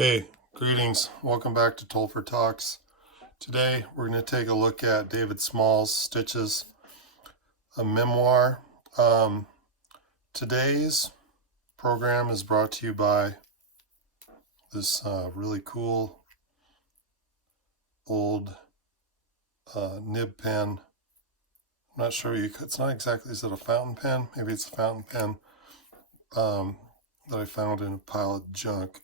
Hey, greetings. Welcome back to Tolfer Talks. Today we're going to take a look at David Small's Stitches, a memoir. Today's program is brought to you by this really cool old nib pen. I'm not sure it's not exactly, is it a fountain pen? Maybe it's a fountain pen that I found in a pile of junk.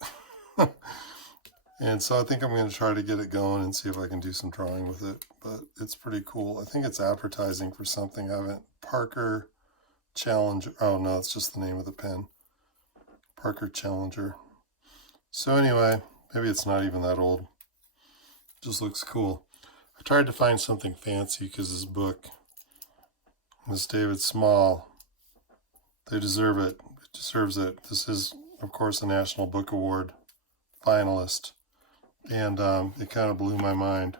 And so I think I'm going to try to get it going and see if I can do some drawing with it. But it's pretty cool. I think it's advertising for something. I haven't. Parker Challenger. Oh, no, it's just the name of the pen. Parker Challenger. So anyway, maybe it's not even that old. It just looks cool. I tried to find something fancy because this book, this David Small, they deserve it. It deserves it. This is, of course, a National Book Award finalist. And it kind of blew my mind.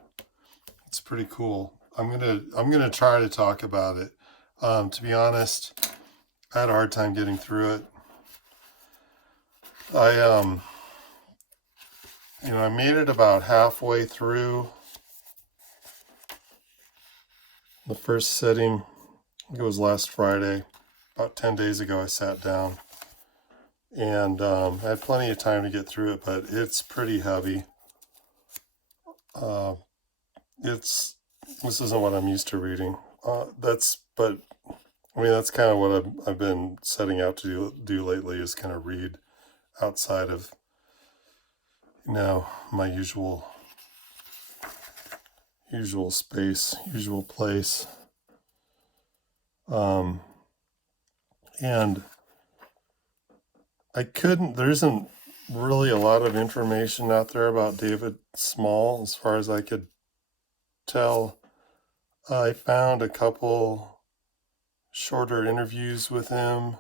It's pretty cool. I'm gonna try to talk about it. To be honest, I had a hard time getting through it. I made it about halfway through the first sitting. I think it was last Friday. About 10 days ago, I sat down, and I had plenty of time to get through it, but it's pretty heavy. This isn't what I'm used to reading. That's kind of what I've been setting out to do lately, is kind of read outside of, my usual space, usual place. And there isn't really a lot of information out there about David Small, as far as I could tell. I found a couple shorter interviews with him.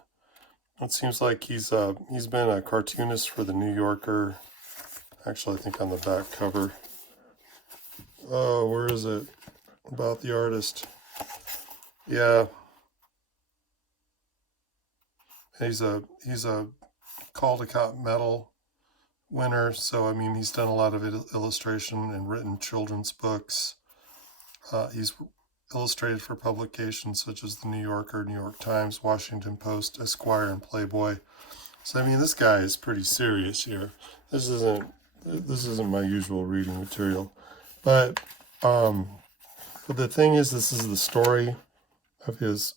It seems like he's been a cartoonist for the New Yorker. Actually, I think on the back cover. Oh, where is it? About the artist. Yeah. He's a Caldecott Medal winner, so he's done a lot of illustration and written children's books. He's illustrated for publications such as the New Yorker, New York Times, Washington Post, Esquire, and Playboy. So this guy is pretty serious here. This isn't my usual reading material, but the thing is, this is the story of his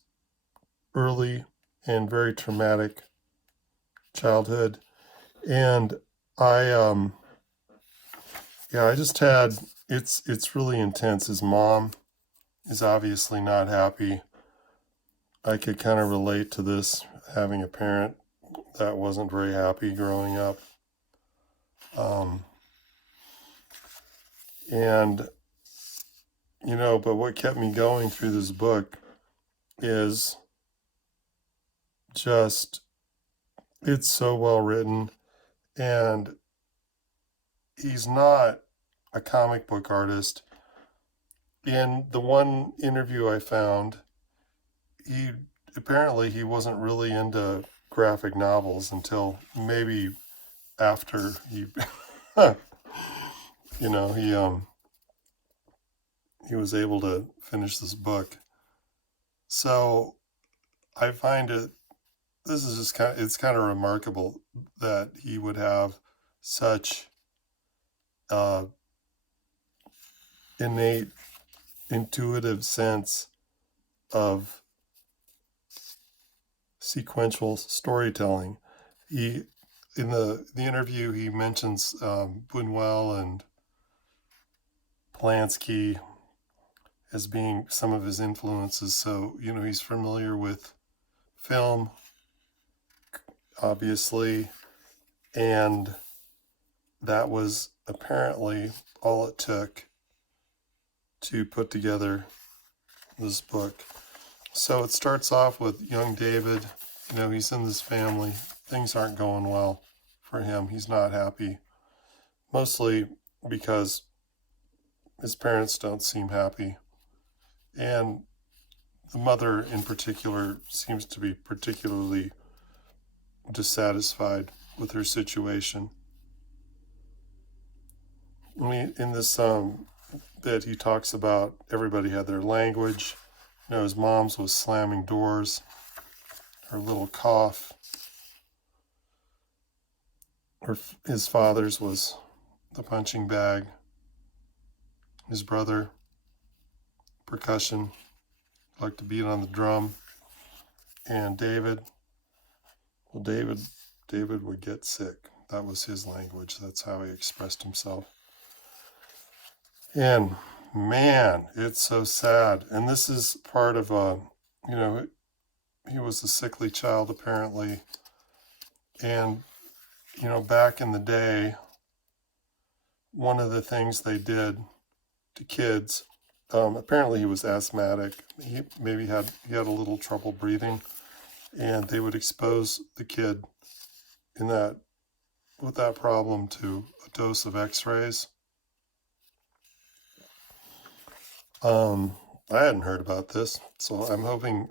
early and very traumatic childhood. And I just had, it's really intense. His mom is obviously not happy. I could kind of relate to this, having a parent that wasn't very happy growing up. But what kept me going through this book is just, it's so well written, and he's not a comic book artist. In the one interview I found, he wasn't really into graphic novels until maybe after he he was able to finish this book. So I find it's kind of remarkable that he would have such innate intuitive sense of sequential storytelling. In the interview, he mentions Buñuel and Polanski as being some of his influences. So, he's familiar with film, obviously, and that was apparently all it took to put together this book. So it starts off with young David. He's in this family. Things aren't going well for him. He's not happy, mostly because his parents don't seem happy. And the mother in particular seems to be particularly dissatisfied with her situation. in this bit, he talks about everybody had their language. His mom's was slamming doors. Her little cough. His father's was the punching bag. His brother, percussion, liked to beat on the drum. And David, well, David would get sick. That was his language. That's how he expressed himself. And man, it's so sad. And this is part of he was a sickly child apparently. And, back in the day, one of the things they did to kids, apparently he was asthmatic. He had a little trouble breathing, and they would expose the kid with that problem to a dose of X-rays. I hadn't heard about this, so I'm hoping.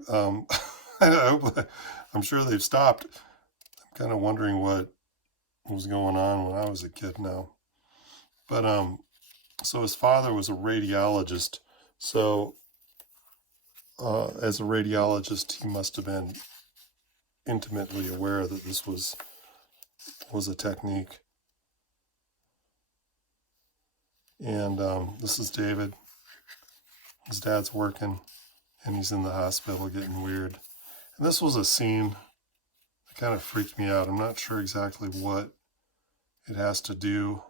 I'm sure they've stopped. I'm kind of wondering what was going on when I was a kid now. But so his father was a radiologist. So as a radiologist, he must have been intimately aware that this was a technique. And this is David. His dad's working, and he's in the hospital getting weird. And this was a scene that kind of freaked me out. I'm not sure exactly what it has to do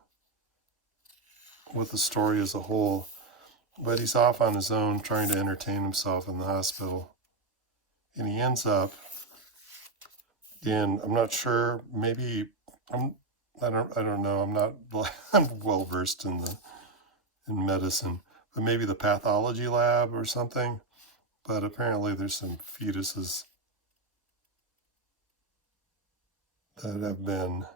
with the story as a whole, but he's off on his own trying to entertain himself in the hospital. And he ends up in, I'm not sure, maybe, I don't know, I'm well versed in medicine, but maybe the pathology lab or something. But apparently there's some fetuses that have been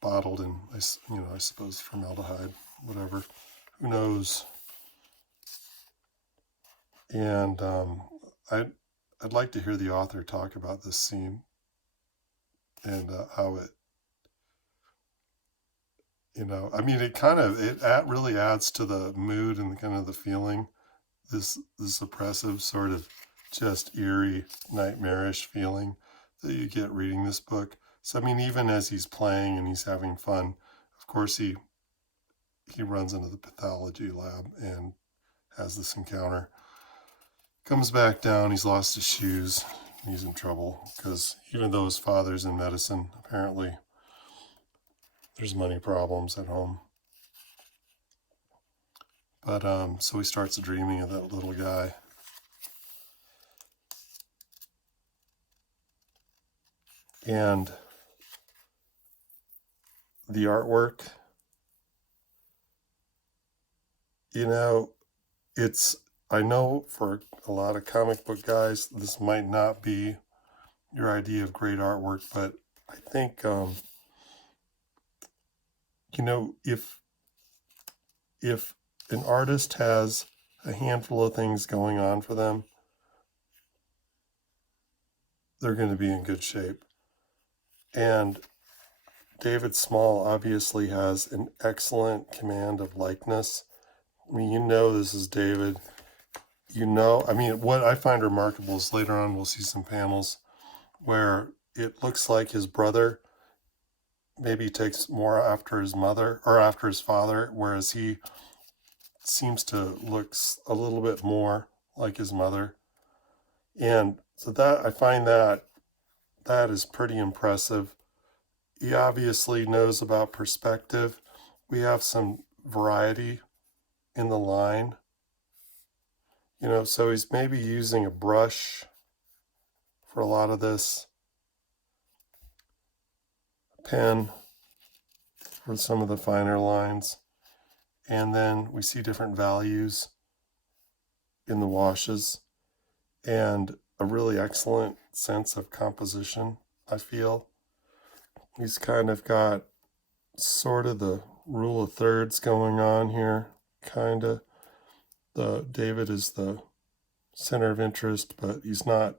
bottled in, I suppose formaldehyde, whatever, who knows. And I'd like to hear the author talk about this scene and how it, it really adds to the mood and kind of the feeling, this oppressive sort of just eerie, nightmarish feeling that you get reading this book. So, even as he's playing and he's having fun, of course he runs into the pathology lab and has this encounter. Comes back down, he's lost his shoes, he's in trouble, because even though his father's in medicine, apparently there's money problems at home. But so he starts dreaming of that little guy. And the artwork, I know for a lot of comic book guys, this might not be your idea of great artwork, but I think, if an artist has a handful of things going on for them, they're going to be in good shape. And David Small obviously has an excellent command of likeness. This is David. What I find remarkable is later on we'll see some panels where it looks like his brother maybe takes more after his mother or after his father, whereas he seems to look a little bit more like his mother. And so that I find that is pretty impressive. He obviously knows about perspective. We have some variety in the line. So he's maybe using a brush for a lot of this, pen for some of the finer lines. And then we see different values in the washes and a really excellent sense of composition, I feel. He's kind of got sort of the rule of thirds going on here, kind of. David is the center of interest, but he's not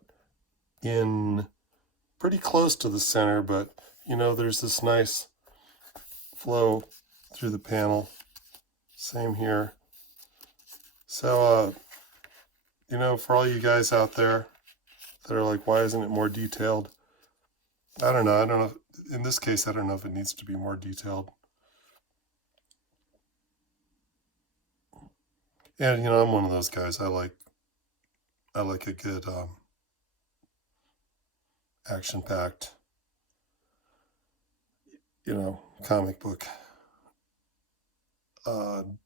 pretty close to the center, but there's this nice flow through the panel. Same here. So, for all you guys out there that are like, why isn't it more detailed? I don't know. In this case, I don't know if it needs to be more detailed. And, I'm one of those guys. I like a good action-packed, comic book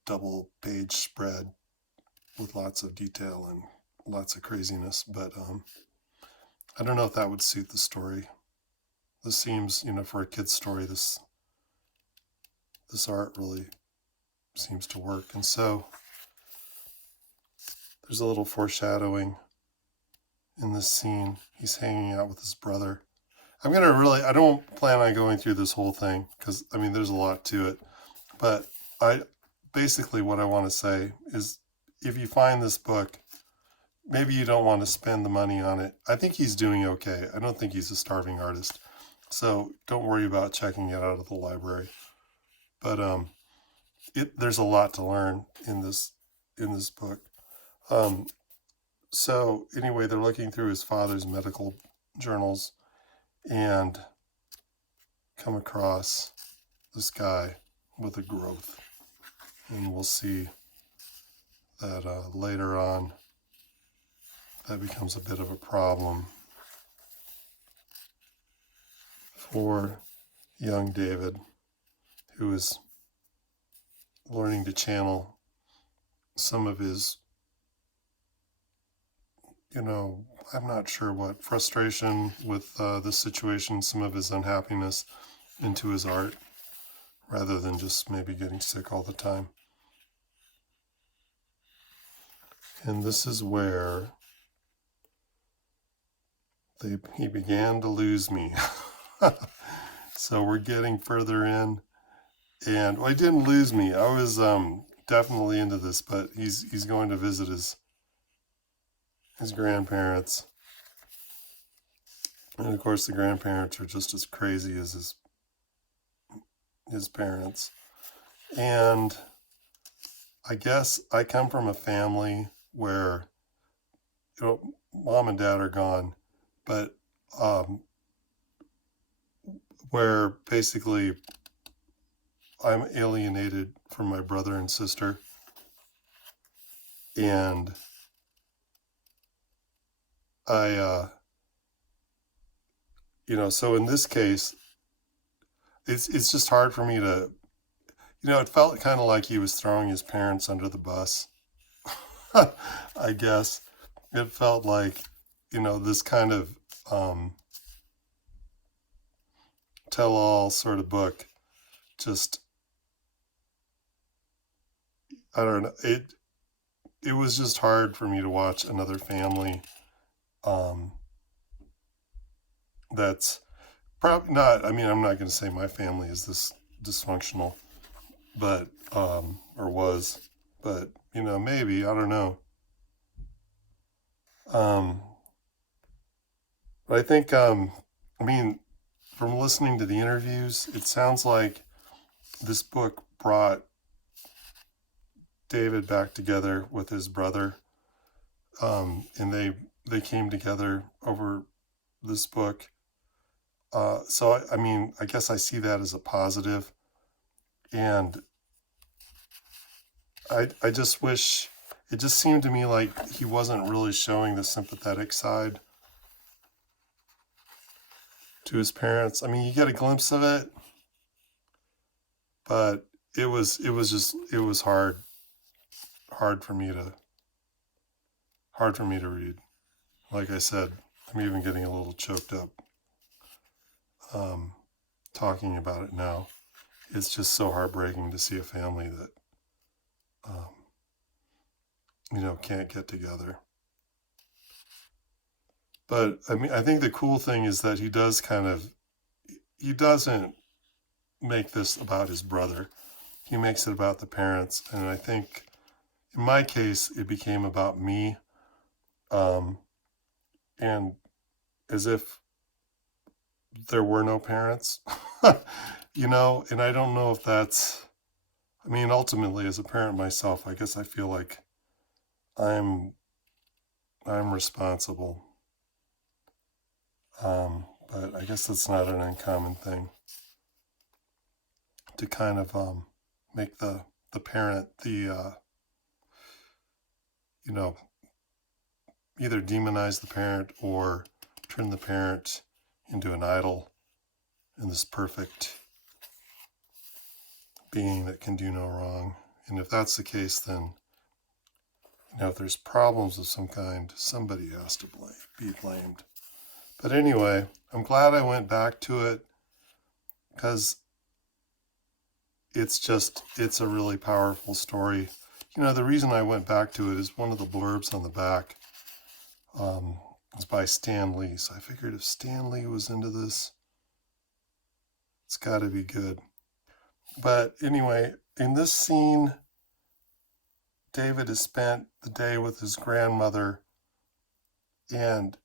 double page spread with lots of detail and lots of craziness. But I don't know if that would suit the story. This seems, for a kid's story, this art really seems to work. And so there's a little foreshadowing in this scene. He's hanging out with his brother. I don't plan on going through this whole thing because, there's a lot to it. But basically what I want to say is if you find this book, maybe you don't want to spend the money on it. I think he's doing okay. I don't think he's a starving artist. So don't worry about checking it out of the library. But there's a lot to learn in this book. So anyway, they're looking through his father's medical journals and come across this guy with a growth. And we'll see that later on that becomes a bit of a problem for young David, who is learning to channel some of his, I'm not sure what, frustration with this situation, some of his unhappiness into his art, rather than just maybe getting sick all the time. And this is where he began to lose me. So we're getting further in, and he didn't lose me. I was definitely into this, but he's going to visit his grandparents, and of course the grandparents are just as crazy as his parents. And I guess I come from a family where mom and dad are gone, but where basically I'm alienated from my brother and sister. And I, so in this case, it's just hard for me to, it felt kind of like he was throwing his parents under the bus. I guess it felt like, this kind of tell-all sort of book. Just, I don't know. It was just hard for me to watch another family that's probably not, I'm not going to say my family is this dysfunctional, but, or was, but, maybe, I don't know. But I think, from listening to the interviews, it sounds like this book brought David back together with his brother, and they came together over this book. So I guess I see that as a positive, and I just wish, it just seemed to me like he wasn't really showing the sympathetic side to his parents. You get a glimpse of it, but it was hard for me to read. Like I said, I'm even getting a little choked up talking about it now. It's just so heartbreaking to see a family that can't get together. But I think the cool thing is that he doesn't make this about his brother. He makes it about the parents. And I think in my case, it became about me. And as if there were no parents. And I don't know if that's, I mean, ultimately, as a parent myself, I guess I feel like I'm I'm responsible. But I guess that's not an uncommon thing to kind of make the parent you know, either demonize the parent or turn the parent into an idol and this perfect being that can do no wrong. And if that's the case, then if there's problems of some kind, somebody has to be blamed. But anyway, I'm glad I went back to it because it's a really powerful story. The reason I went back to it is one of the blurbs on the back is by Stan Lee. So I figured if Stan Lee was into this, it's got to be good. But anyway, in this scene, David has spent the day with his grandmother, and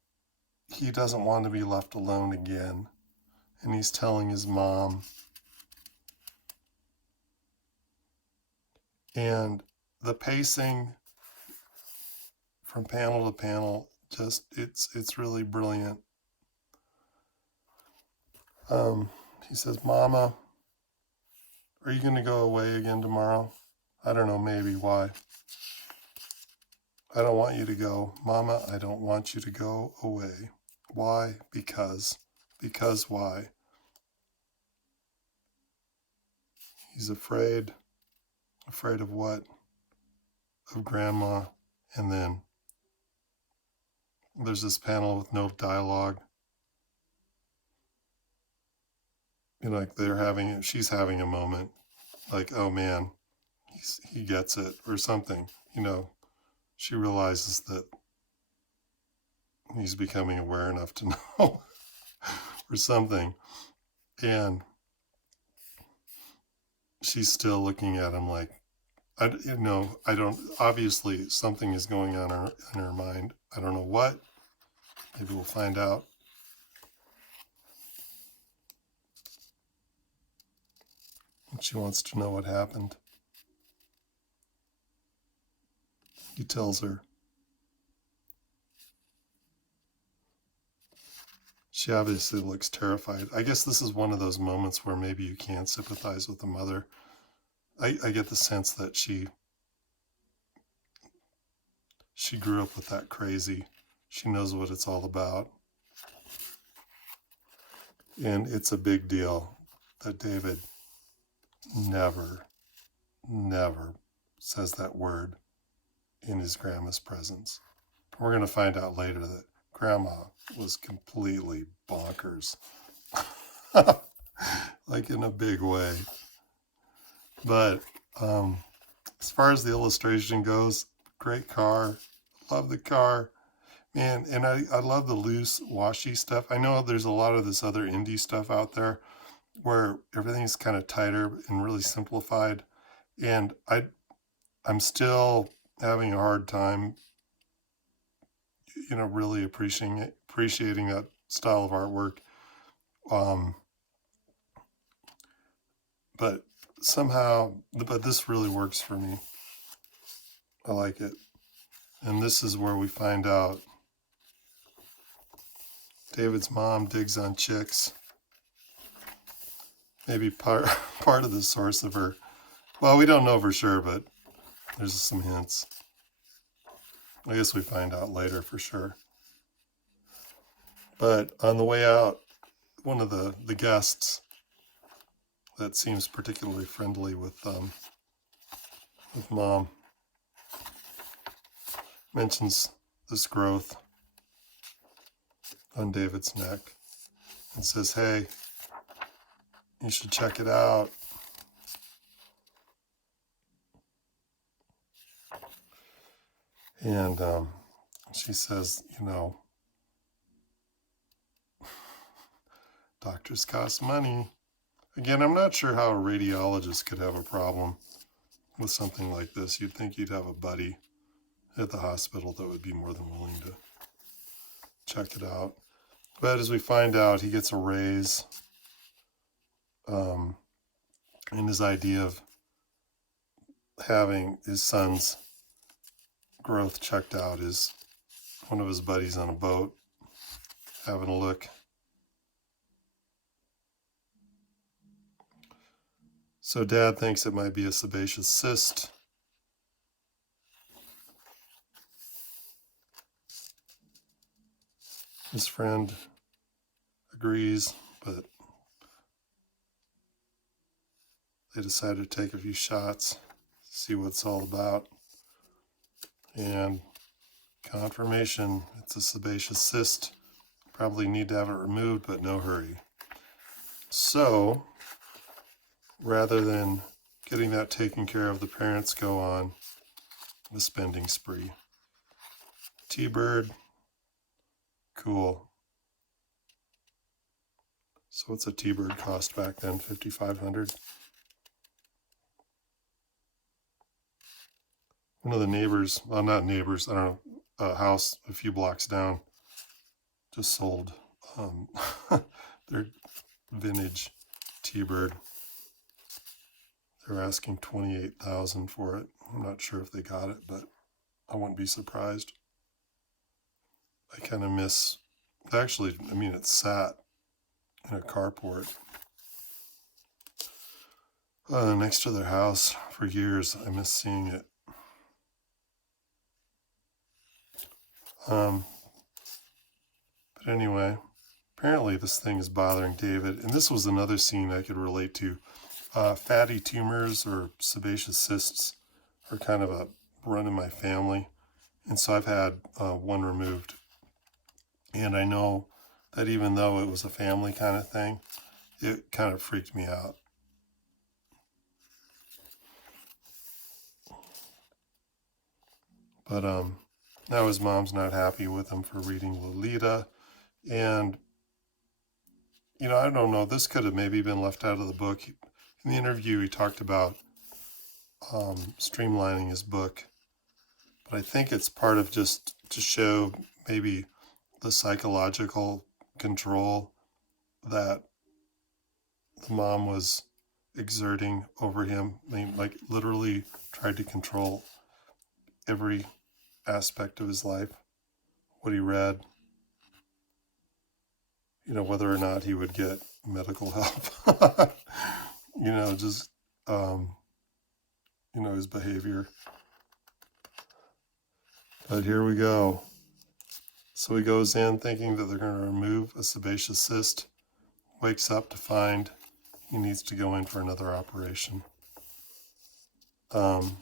he doesn't want to be left alone again. And he's telling his mom. And the pacing from panel to panel, just it's really brilliant. He says, "Mama, are you going to go away again tomorrow?" "I don't know, maybe. Why?" "I don't want you to go." "Mama, I don't want you to go away." "Why?" Because. "Because why?" He's afraid. Afraid of what? Of Grandma. And then there's this panel with no dialogue. Like she's having a moment. Like, oh man, he gets it or something. She realizes that he's becoming aware enough to know or something. And she's still looking at him like, I don't, obviously something is going on in her mind. I don't know what. Maybe we'll find out. She wants to know what happened. He tells her. She obviously looks terrified. I guess this is one of those moments where maybe you can't sympathize with the mother. I get the sense that she grew up with that crazy. She knows what it's all about. And it's a big deal that David never says that word in his grandma's presence. We're going to find out later that Grandma was completely bonkers. Like in a big way. But as far as the illustration goes, great car. Love the car. Man, and I love the loose, washy stuff. I know there's a lot of this other indie stuff out there where everything's kind of tighter and really simplified. And I'm still having a hard time, really appreciating that style of artwork. But this really works for me. I like it. And this is where we find out David's mom digs on chicks. Maybe part of the source of her. Well, we don't know for sure, but there's some hints. I guess we find out later for sure. But on the way out, one of the guests that seems particularly friendly with Mom mentions this growth on David's neck and says, "Hey, you should check it out." And she says, doctors cost money. Again, I'm not sure how a radiologist could have a problem with something like this. You'd think you'd have a buddy at the hospital that would be more than willing to check it out. But as we find out, he gets a raise and his idea of having his son's growth checked out is one of his buddies on a boat having a look. So dad thinks it might be a sebaceous cyst. His friend agrees, but they decide to take a few shots, see what it's all about. And confirmation, it's a sebaceous cyst. Probably need to have it removed, but no hurry. So, rather than getting that taken care of, the parents go on the spending spree. T-Bird, cool. So what's a T-Bird cost back then? $5,500. One of the neighbors, well, not neighbors, I don't know, a house a few blocks down just sold their vintage T-Bird. They're asking $28,000 for it. I'm not sure if they got it, but I wouldn't be surprised. I kind of miss, actually, I mean, it sat in a carport next to their house for years. I miss seeing it. But anyway, apparently this thing is bothering David. And this was another scene I could relate to. Fatty tumors or sebaceous cysts are kind of a run in my family. And so I've had one removed. And I know that even though it was a family kind of thing, it kind of freaked me out. But now his mom's not happy with him for reading Lolita. And, you know, I don't know, this could have maybe been left out of the book. In the interview, he talked about streamlining his book. But I think it's part of just to show maybe the psychological control that the mom was exerting over him. I mean, like literally tried to control every aspect of his life, what he read, you know, whether or not he would get medical help, you know, just, you know, his behavior. But here we go. So he goes in thinking that they're going to remove a sebaceous cyst, wakes up to find he needs to go in for another operation. And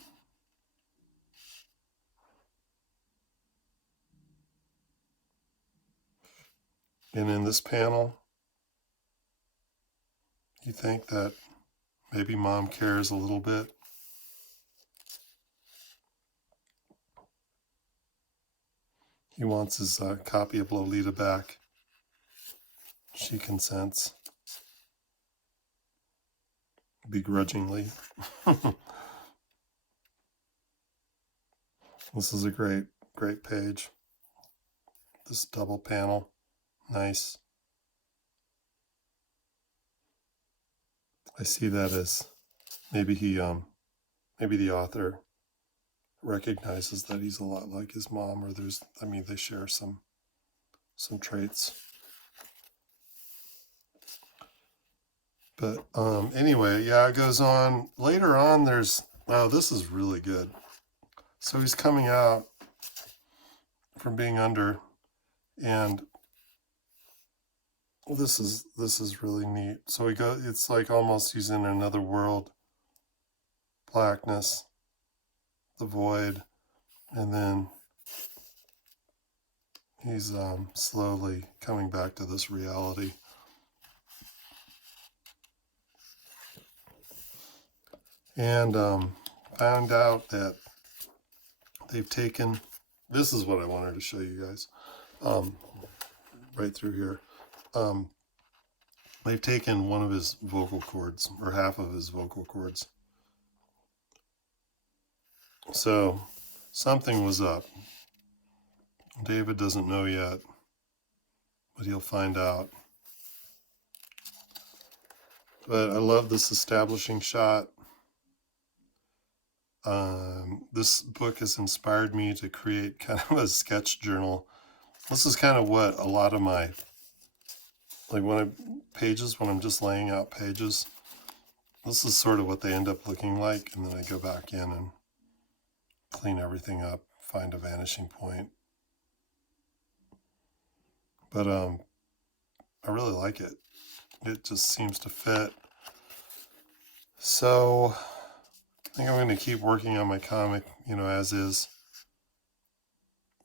in this panel, you think that maybe mom cares a little bit. He wants his copy of Lolita back. She consents. Begrudgingly. This is a great page. This double panel. Nice. I see that as maybe maybe the author recognizes that he's a lot like his mom, or they share some traits. But anyway, yeah, it goes on. Later on, this is really good. So he's coming out from being under, and this is really neat. So it's like almost he's in another world. Blackness, the void, and then he's slowly coming back to this reality. And found out that they've taken, this is what I wanted to show you guys, right through here. They've taken one of his vocal cords, or half of his vocal cords. So something was up. David doesn't know yet, but he'll find out. But I love this establishing shot. This book has inspired me to create kind of a sketch journal. This is kind of what a lot of my, like when I'm just laying out pages, this is sort of what they end up looking like. And then I go back in and clean everything up, find a vanishing point. But I really like it. It just seems to fit. So I think I'm going to keep working on my comic, as is,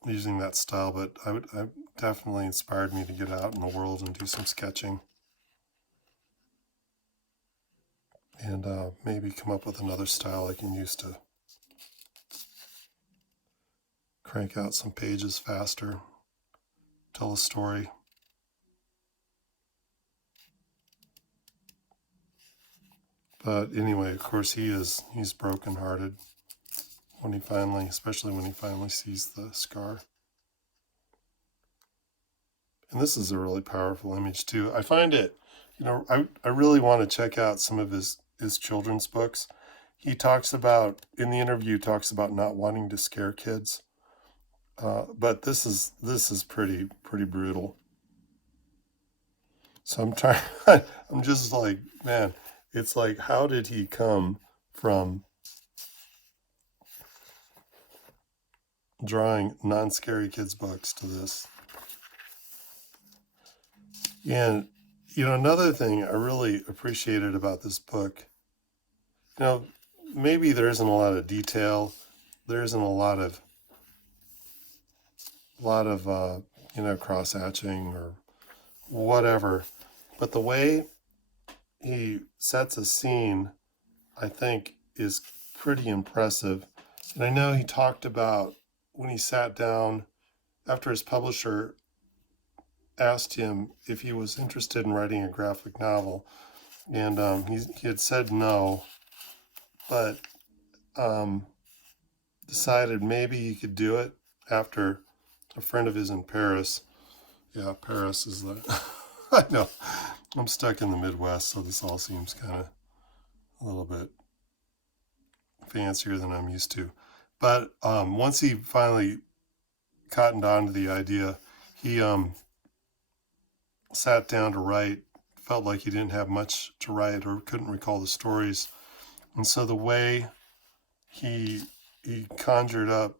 using that style. But I definitely inspired me to get out in the world and do some sketching, and maybe come up with another style I can use to crank out some pages faster, tell a story. But anyway, of course, he's brokenhearted especially when he finally sees the scar. And this is a really powerful image too. I find it, I really want to check out some of his children's books. He talks about, in the interview, talks about not wanting to scare kids. But this is pretty brutal. So I'm trying, I'm just like, man, it's like, how did he come from drawing non-scary kids books to this? And, another thing I really appreciated about this book, maybe there isn't a lot of detail. There isn't a lot of cross hatching or whatever. But the way he sets a scene, I think, is pretty impressive. And I know he talked about when he sat down after his publisher asked him if he was interested in writing a graphic novel, and he had said no, but decided maybe he could do it after a friend of his in Paris. Yeah, Paris is the. I know. I'm stuck in the Midwest, so this all seems kind of a little bit fancier than I'm used to. But once he finally cottoned on to the idea, he sat down to write, felt like he didn't have much to write or couldn't recall the stories. And so the way he conjured up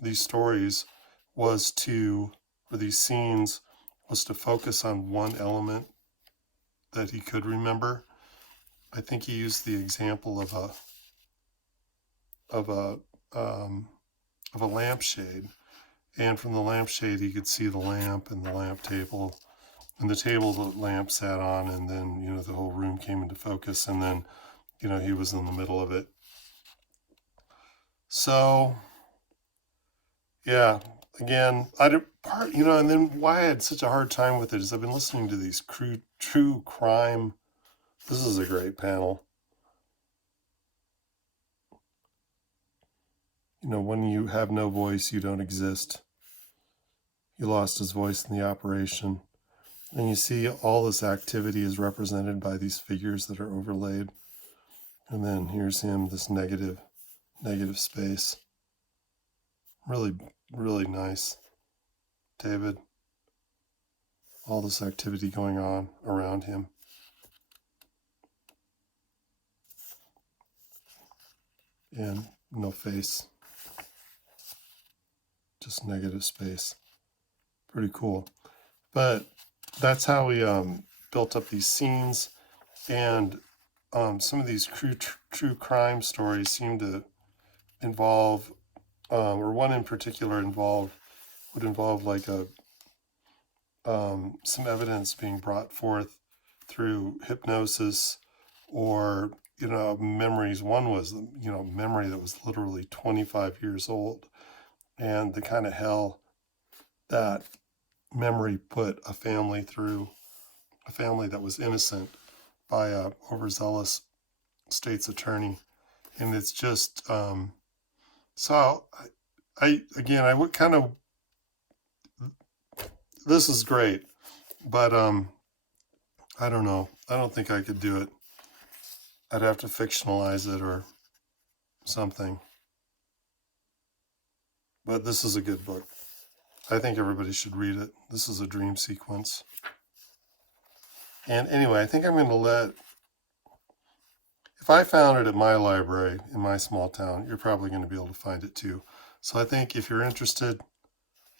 these stories was to, or these scenes, was to focus on one element that he could remember. I think he used the example of of a a lampshade, and from the lampshade he could see the lamp and the lamp table and the table the lamp sat on, and then the whole room came into focus, and then he was in the middle of it. So yeah, again, and then why I had such a hard time with it is I've been listening to these true crime. This is a great panel. When you have no voice, you don't exist. He lost his voice in the operation. And you see all this activity is represented by these figures that are overlaid. And then here's him, this negative space. Really, really nice. David. All this activity going on around him. And no face. Just negative space. Pretty cool. But that's how we built up these scenes. And some of these true crime stories seem to involve, or one in particular would involve like some evidence being brought forth through hypnosis or memories. One was memory that was literally 25 years old, and the kind of hell that memory put a family through, a family that was innocent, by a overzealous state's attorney. And it's just so I would kind of, this is great, but I don't know. I don't think I could do it. I'd have to fictionalize it or something. But this is a good book. I think everybody should read it. This is a dream sequence. And anyway, I think I'm going to let, if I found it at my library in my small town, you're probably going to be able to find it too. So I think if you're interested,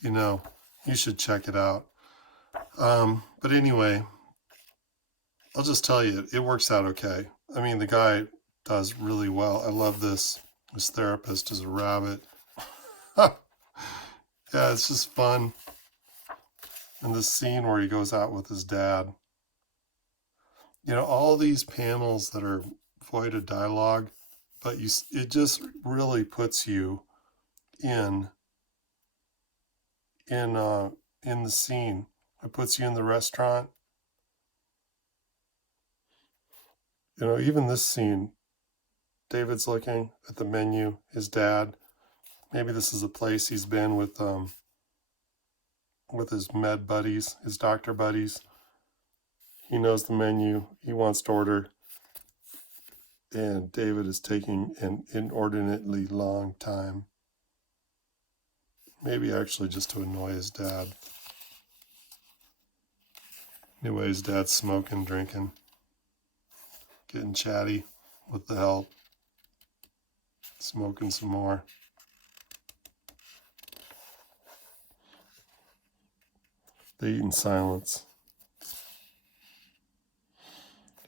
you should check it out. But anyway, I'll just tell you, it works out okay. I mean, the guy does really well. I love this. His therapist is a rabbit. Yeah, it's just fun. And the scene where he goes out with his dad. All these panels that are void of dialogue, but it just really puts you in the scene. It puts you in the restaurant. Even this scene, David's looking at the menu, his dad. Maybe this is a place he's been with his med buddies, his doctor buddies. He knows the menu. He wants to order. And David is taking an inordinately long time. Maybe actually just to annoy his dad. Anyway, his dad's smoking, drinking, getting chatty with the help, smoking some more. They eat in silence.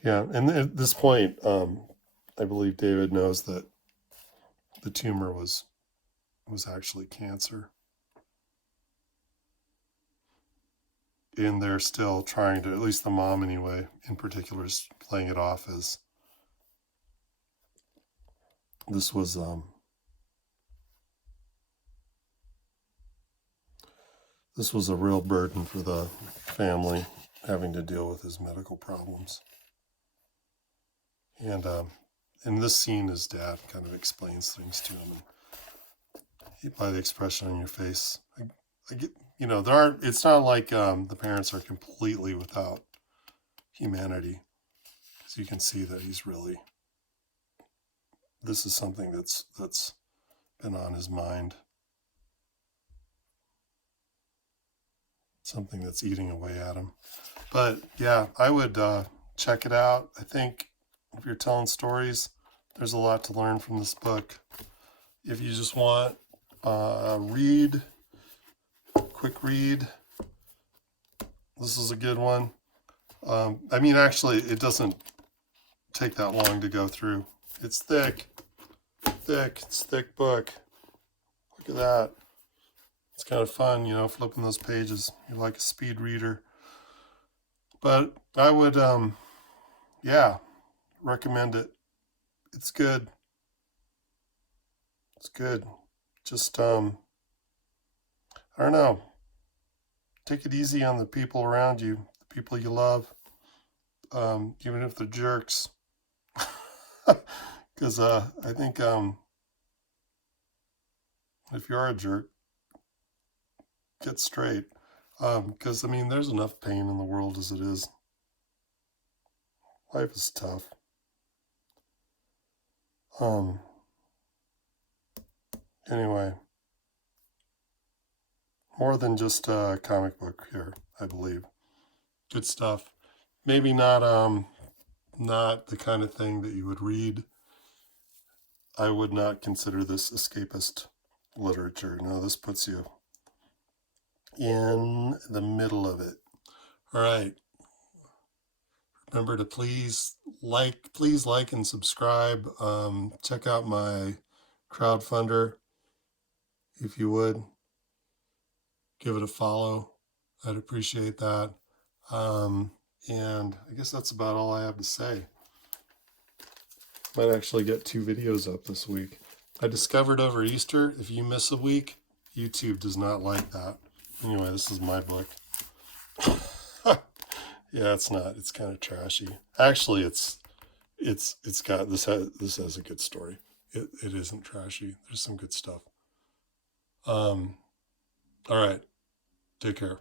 Yeah, and at this point, I believe David knows that the tumor was actually cancer. And they're still trying to, at least the mom anyway, in particular, is playing it off as this was a real burden for the family, having to deal with his medical problems. And in this scene, his dad kind of explains things to him, and by the expression on your face, I get, it's not like the parents are completely without humanity, because you can see that this is something that's been on his mind, something that's eating away at him. But yeah, I would check it out. I think if you're telling stories, there's a lot to learn from this book. If you just want a quick read, this is a good one. Actually, it doesn't take that long to go through. It's thick. It's a thick book. Look at that. It's kind of fun, flipping those pages. You're like a speed reader. But I would, recommend it. It's good. It's good. Just, I don't know. Take it easy on the people around you, the people you love, even if they're jerks. Because I think if you are a jerk, get straight. Because, there's enough pain in the world as it is. Life is tough. Anyway, more than just a comic book here, I believe. Good stuff. Maybe not the kind of thing that you would read. I would not consider this escapist literature. No, this puts you in the middle of it. All right. Remember to please like and subscribe. Check out my crowdfunder if you would. Give it a follow. I'd appreciate that. And I guess that's about all I have to say. Might actually get 2 videos up this week. I discovered over Easter, if you miss a week, YouTube does not like that. Anyway, this is my book. Yeah, it's not. It's kind of trashy. Actually, it's got this has a good story. It isn't trashy. There's some good stuff. All right. Take care.